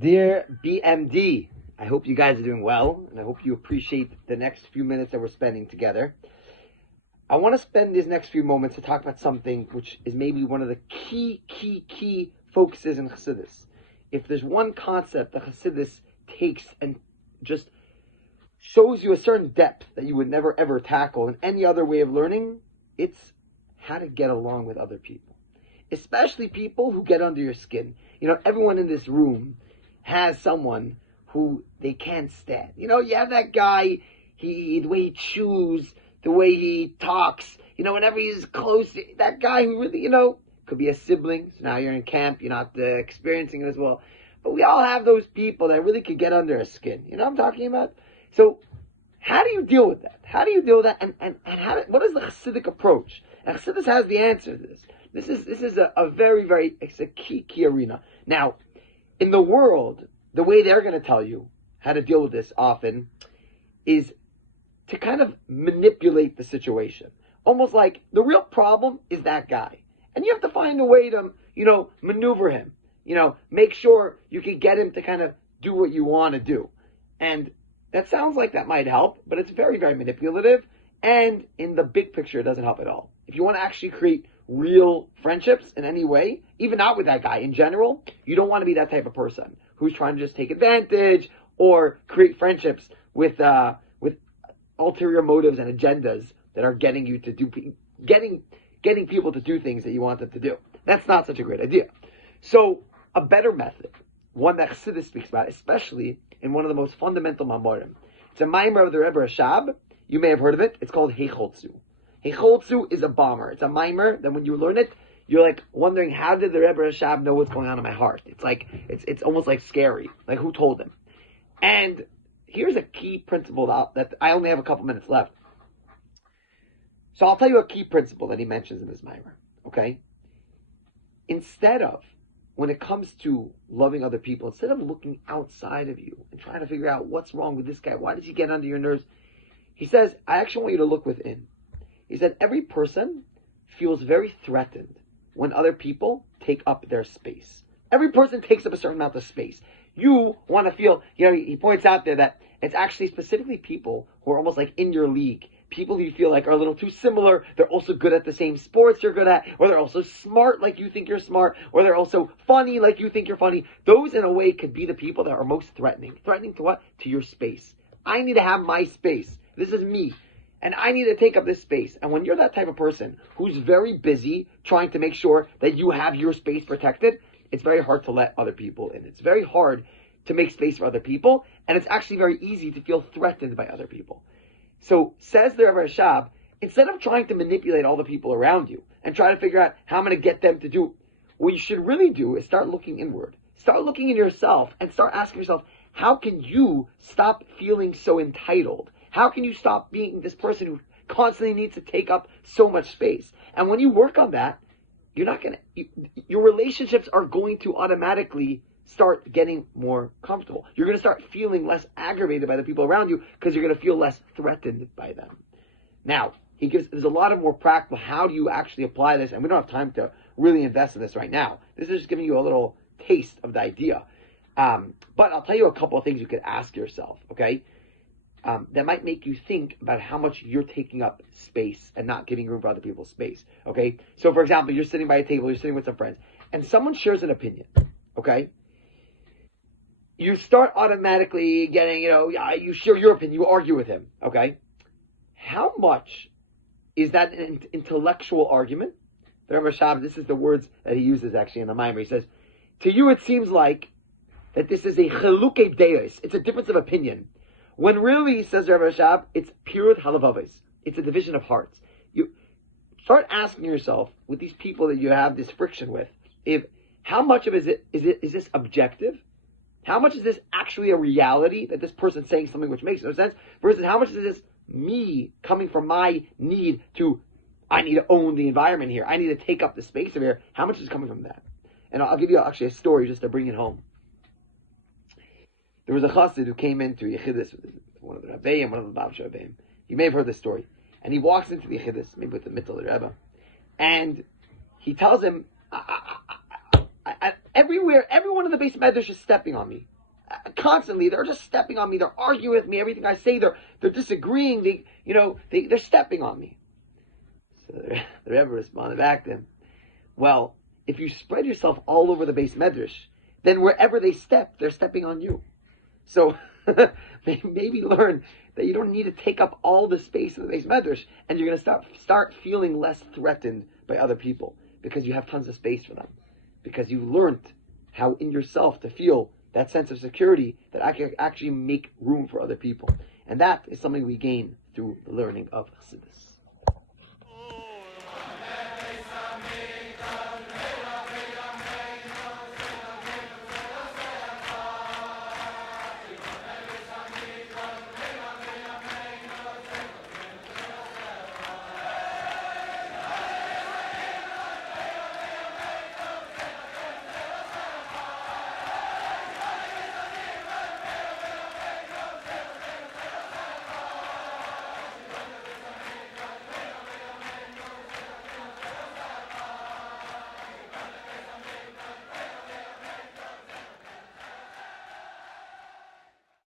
Dear BMD, I hope you guys are doing well, and I hope you appreciate the next few minutes that we're spending together. I want to spend these next few moments to talk about something which is maybe one of the key focuses in Chassidus. If there's one concept that Chassidus takes and just shows you a certain depth that you would never ever tackle in any other way of learning, it's how to get along with other people. Especially people who get under your skin. You know, everyone in this room has someone who they can't stand. You know, you have that guy, the way he chews, the way he talks, you know, whenever he's close, that guy who really, you know, could be a sibling. So now you're in camp, you're not experiencing it as well. But we all have those people that really could get under our skin. You know what I'm talking about? So how do you deal with that? How do you deal with that? And what is the Hasidic approach? And Chassidus has the answer to this. This is a very, it's a key arena. Now, in the world, the way they're going to tell you how to deal with this often is to kind of manipulate the situation. Almost like the real problem is that guy. And you have to find a way to, you know, maneuver him. You know, make sure you can get him to kind of do what you want to do. And that sounds like that might help, but it's very, very manipulative. And in the big picture, it doesn't help at all. If you want to actually create real friendships in any way, even not with that guy, in general, you don't want to be that type of person who's trying to just take advantage or create friendships with ulterior motives and agendas that are getting you to do, getting people to do things that you want them to do. That's not such a great idea. So a better method, one that Chassidus speaks about, especially in one of the most fundamental Mamorim. It's a Maimer of the Rebbe Rashab. You may have heard of it. It's called Heicholtzu. Heicholtzu is a bomber. It's a Maimer that when you learn it, you're like wondering, how did the Rebbe Rashab know what's going on in my heart? It's like, it's almost like scary. Like, who told him? And here's a key principle that I only have a couple minutes left. So I'll tell you a key principle that he mentions in this Maimer. Okay? Instead of, when it comes to loving other people, instead of looking outside of you and trying to figure out what's wrong with this guy, why does he get under your nerves? He says, I actually want you to look within. He said, every person feels very threatened when other people take up their space. Every person takes up a certain amount of space. You want to feel, you know, he points out there that it's actually specifically people who are almost like in your league. People who you feel like are a little too similar. They're also good at the same sports you're good at, or they're also smart like you think you're smart, or they're also funny like you think you're funny. Those, in a way, could be the people that are most threatening. Threatening to what? To your space. I need to have my space. This is me. And I need to take up this space. And when you're that type of person who's very busy trying to make sure that you have your space protected, it's very hard to let other people in. It's very hard to make space for other people. And it's actually very easy to feel threatened by other people. So, says the Rebbe Rashab, instead of trying to manipulate all the people around you and try to figure out how I'm going to get them to do, what you should really do is start looking inward. Start looking in yourself and start asking yourself, how can you stop feeling so entitled? How can you stop being this person who constantly needs to take up so much space? And when you work on that, your relationships are going to automatically start getting more comfortable. You're going to start feeling less aggravated by the people around you because you're going to feel less threatened by them. Now, there's a lot of more practical, how do you actually apply this? And we don't have time to really invest in this right now. This is just giving you a little taste of the idea. But I'll tell you a couple of things you could ask yourself, okay? That might make you think about how much you're taking up space and not giving room for other people's space, okay? So, for example, you're sitting by a table, you're sitting with some friends, and someone shares an opinion, okay? You start automatically getting, you share your opinion, you argue with him, okay? How much is that an intellectual argument? The Rebbe Rashab, this is the words that he uses actually in the Maimer. He says, to you it seems like that this is a chelukei deos, it's a difference of opinion. When really, says Rabbi Rashab, it's pirut halavavis. It's a division of hearts. You start asking yourself, with these people that you have this friction with, how much of it is this objective? How much is this actually a reality that this person's saying something which makes no sense? Versus how much is this me coming from my need I need to own the environment here. I need to take up the space over here. How much is coming from that? And I'll give you actually a story just to bring it home. There was a chassid who came into Yechidus, one of the Rabbeim, one of the Babsh Rabbeim. You may have heard this story. And he walks into the Yechidus, maybe with the Mittel Rebbe, and he tells him, everywhere, everyone in the base medrash is stepping on me. Constantly, they're just stepping on me. They're arguing with me. Everything I say, they're disagreeing. They're stepping on me. So the Rebbe responded back to him, well, if you spread yourself all over the base medrash, then wherever they step, they're stepping on you. So maybe learn that you don't need to take up all the space of the base medrash, and you're going to start feeling less threatened by other people because you have tons of space for them. Because you've learned how in yourself to feel that sense of security that I can actually make room for other people. And that is something we gain through the learning of Chassidus.